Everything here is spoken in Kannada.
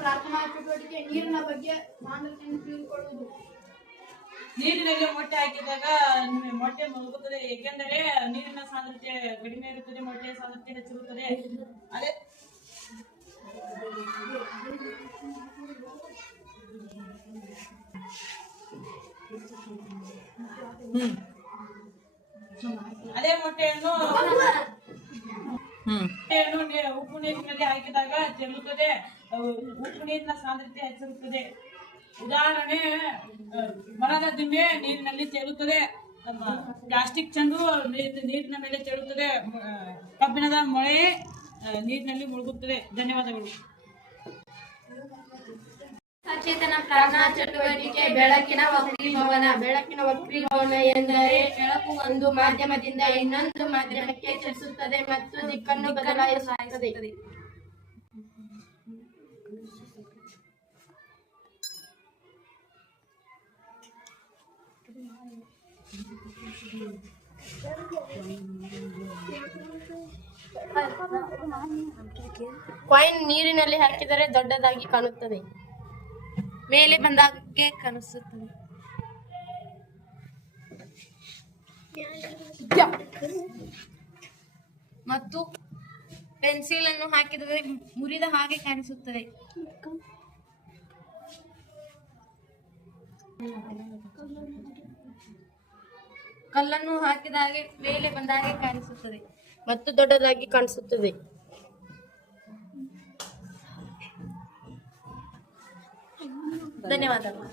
ಪ್ರಾರ್ಥನಾ ಚಟುವಟಿಕೆ ನೀರಿನ ಬಗ್ಗೆ ಸಾಂದ್ರತೆಯನ್ನು ತಿಳಿದುಕೊಳ್ಳುವುದು. ನೀರಿನಲ್ಲಿ ಮೊಟ್ಟೆ ಹಾಕಿದಾಗ ಮೊಟ್ಟೆ ಮುಳುಗುತ್ತದೆ, ಏಕೆಂದರೆ ನೀರಿನ ಸಾಂದ್ರತೆ ಕಡಿಮೆ ಇರುತ್ತದೆ, ಮೊಟ್ಟೆಯ ಸಾಂದ್ರತೆ ಹೆಚ್ಚಿರುತ್ತದೆ. ಅದೇ ಅದೇ ಮೊಟ್ಟೆಯನ್ನು ಉಪ್ಪು ನೀರಿನಲ್ಲಿ ಹಾಕಿದಾಗ ಚೆಲ್ಲುತ್ತದೆ, ಉಪ್ಪು ನೀರಿನ ಸಾಂದ್ರತೆ ಹೆಚ್ಚಿರುತ್ತದೆ. ಉದಾಹರಣೆ, ಮರದ ದಿಂಬೆ ನೀರಿನಲ್ಲಿ ತೇಲುತ್ತದೆ, ಪ್ಲಾಸ್ಟಿಕ್ ಚೆಂಡು ನೀರಿನ ಮೇಲೆ ತೇಲುತ್ತದೆ, ಕಬ್ಬಿಣದ ಮೊಳೆ ನೀರಿನಲ್ಲಿ ಮುಳುಗುತ್ತದೆ. ಧನ್ಯವಾದಗಳು. ಸಚೇತನ ಪ್ರಾರ್ಥನಾ ಚಟುವಟಿಕೆ ಬೆಳಕಿನ ವಕ್ರೀಭವನ. ಬೆಳಕಿನ ವಕ್ರೀಭವನ ಎಂದರೆ ಬೆಳಕು ಒಂದು ಮಾಧ್ಯಮದಿಂದ ಇನ್ನೊಂದು ಮಾಧ್ಯಮಕ್ಕೆ ಚಲಿಸುತ್ತದೆ ಮತ್ತು ದಿಕ್ಕನ್ನು ಬದಲಾಯಿಸುತ್ತದೆ. ಕಾಯಿನ್ ನೀರಿನಲ್ಲಿ ಹಾಕಿದರೆ ದೊಡ್ಡದಾಗಿ ಕಾಣುತ್ತದೆ, ಮೇಲೆ ಬಂದಾಗೆ ಕಾಣಿಸುತ್ತದೆ. ಮತ್ತು ಪೆನ್ಸಿಲ್ ಅನ್ನು ಹಾಕಿದರೆ ಮುರಿದ ಹಾಗೆ ಕಾಣಿಸುತ್ತದೆ. ಕಲ್ಲನ್ನು ಹಾಕಿದಾಗೆ ಮೇಲೆ ಬಂದಾಗೆ ಕಾಣಿಸುತ್ತದೆ ಮತ್ತು ದೊಡ್ಡದಾಗಿ ಕಾಣಿಸುತ್ತದೆ. ಧನ್ಯವಾದಗಳು.